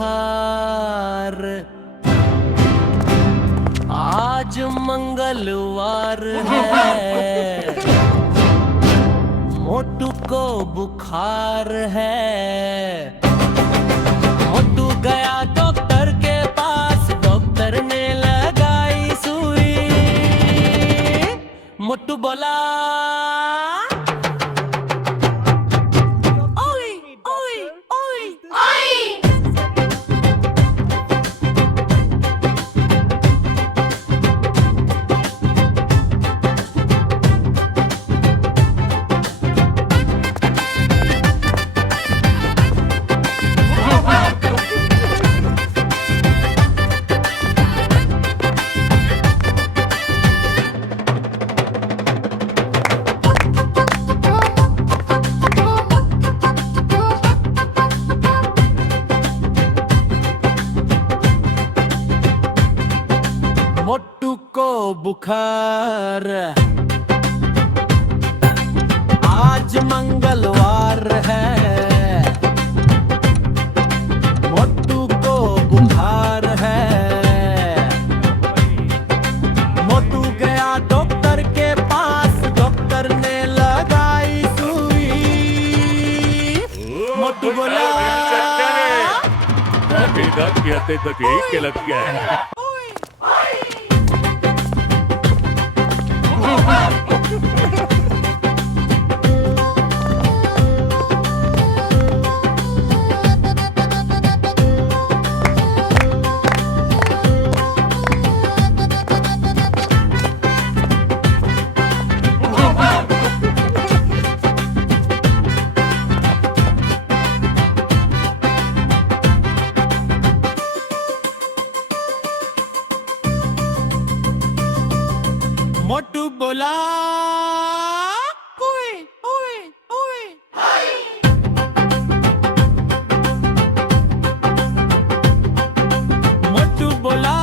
बुखार। आज मंगलवार है, मोटू को बुखार है। मोटू गया डॉक्टर के पास, डॉक्टर ने लगाई सुई। मोटू बोला ओए ओए ओए ओए। मोटू को बुखार, आज मंगलवार है। मोटू को बुखार है। मोटू गया डॉक्टर के पास, डॉक्टर ने लगाई सुई। मोटू बोला कहते तो ठीक के लग गया। मोटू बोला ओए ओए ओए। मोटू बोला